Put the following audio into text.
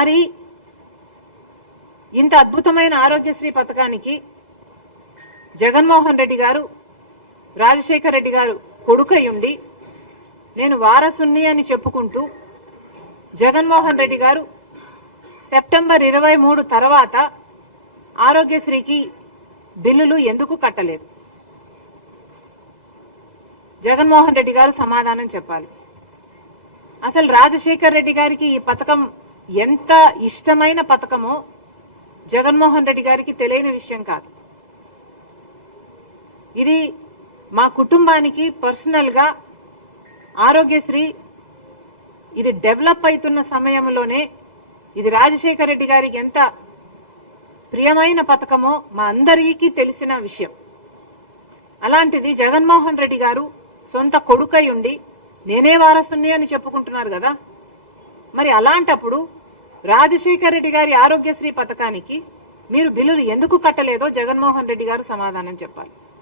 మరి ఇంత అద్భుతమైన ఆరోగ్యశ్రీ పథకానికి జగన్మోహన్ రెడ్డి గారు రాజశేఖర్ రెడ్డి గారు కొడుకయుండి నేను వారసుని అని చెప్పుకుంటూ జగన్మోహన్ రెడ్డి గారు సెప్టెంబర్ ఇరవై మూడు తర్వాత ఆరోగ్యశ్రీకి బిల్లులు ఎందుకు కట్టలేదు? జగన్మోహన్ రెడ్డి గారు సమాధానం చెప్పాలి. అసలు రాజశేఖర్ రెడ్డి గారికి ఈ పథకం ఎంత ఇష్టమైన పథకమో జగన్మోహన్ రెడ్డి గారికి తెలియని విషయం కాదు. ఇది మా కుటుంబానికి పర్సనల్గా ఆరోగ్యశ్రీ ఇది డెవలప్ అవుతున్న సమయంలోనే ఇది రాజశేఖర రెడ్డి గారికి ఎంత ప్రియమైన పథకమో మా అందరికీ తెలిసిన విషయం. అలాంటిది జగన్మోహన్ రెడ్డి గారు సొంత కొడుకై ఉండి నేనే వారసుని అని చెప్పుకుంటున్నారు కదా. మరి అలాంటప్పుడు రాజశేఖర రెడ్డి గారి ఆరోగ్యశ్రీ పథకానికి మీరు బిల్లులు ఎందుకు కట్టలేదో జగన్మోహన్ రెడ్డి గారు సమాధానం చెప్పాలి.